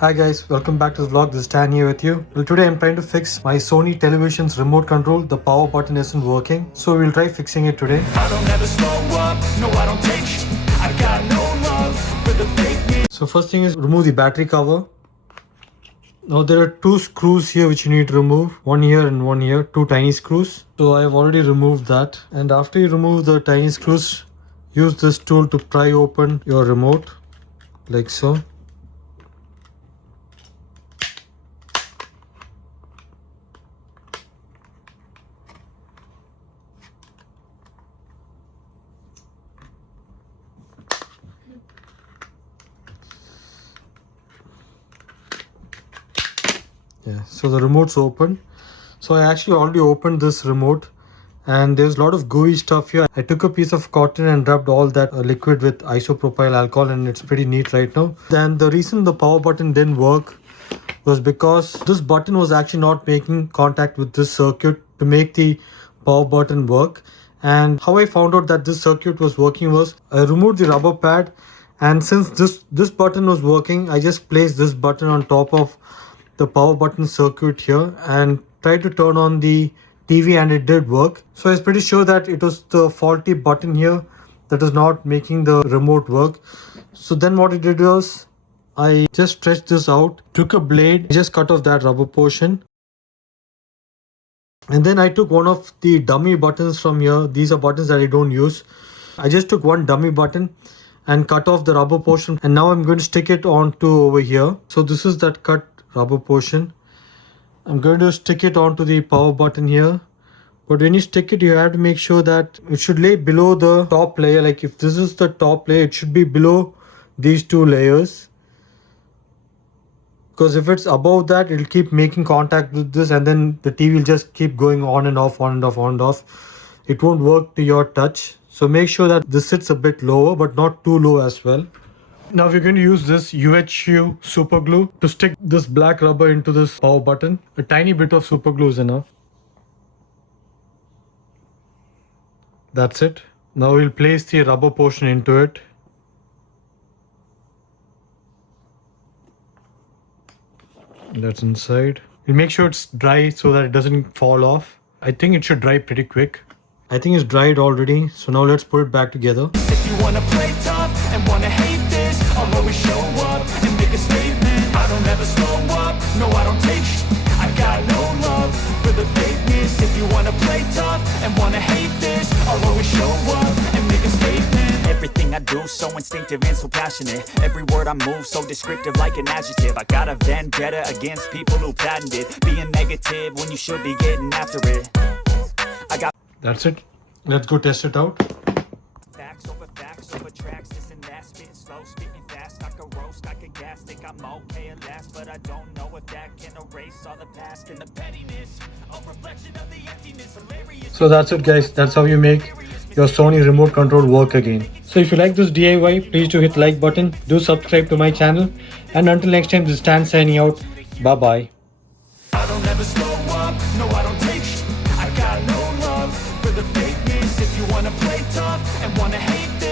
Hi guys, welcome back to the vlog. This is Stan here with you. Well, today I'm trying to fix my Sony television's remote control. The power button isn't working, so we'll try fixing it today. I don't ever slow up, no I don't take sh- I got no love for the fakeness. So first thing is remove the battery cover. Now there are two screws here which you need to remove. One here and one here, two tiny screws. So I've already removed that. And after you remove the tiny screws, use this tool to pry open your remote, like so. Yeah, so the remote's open. So I actually already opened this remote and there's a lot of gooey stuff here. I took a piece of cotton and rubbed all that liquid with isopropyl alcohol and it's pretty neat right now. Then the reason the power button didn't work was because this button was actually not making contact with this circuit to make the power button work. And how I found out that this circuit was working was I removed the rubber pad, and since this button was working, I just placed this button on top of the power button circuit here and tried to turn on the TV, and it did work. So I was pretty sure that it was the faulty button here that is not making the remote work. So then what I did was I just stretched this out, took a blade, just cut off that rubber portion. And then I took one of the dummy buttons from here. These are buttons that I don't use. I just took one dummy button and cut off the rubber portion. And now I'm going to stick it onto over here. So this is that cut rubber portion. I'm going to stick it onto the power button here. But when you stick it, you have to make sure that it should lay below the top layer. Like if this is the top layer, it should be below these two layers. Because if it's above that, it'll keep making contact with this and then the TV will just keep going on and off, on and off, on and off. It won't work to your touch. So make sure that this sits a bit lower, but not too low as well. Now we're going to use this UHU super glue to stick this black rubber into this power button. A tiny bit of super glue is enough. That's it. Now we'll place the rubber portion into it. That's inside. We'll make sure it's dry so that it doesn't fall off. I think it should dry pretty quick. I think it's dried already. So now let's put it back together. If you wanna play tough and wanna hate this, I'll always show up and make a statement. I don't ever slow up, no I don't take sh- I got no love for the fakeness. If you wanna play tough and wanna hate this, I'll always show up and make a statement. Everything I do so instinctive and so passionate. Every word I move so descriptive like an adjective. I got a vendetta against people who patented being negative when you should be getting after it. I got That's it. Let's go test it out. facts over tracks, this and that, spitting slow, spitting fast, I could roast, I could gas, think I'm okay at last, but I don't know if that can erase all the past and the pettiness, a reflection of the emptiness, hilarious. So that's it guys. That's how you make your Sony remote control work again. So if you like this DIY, please do hit the like button, do subscribe to my channel, and until next time, this is Stan signing out. Bye bye.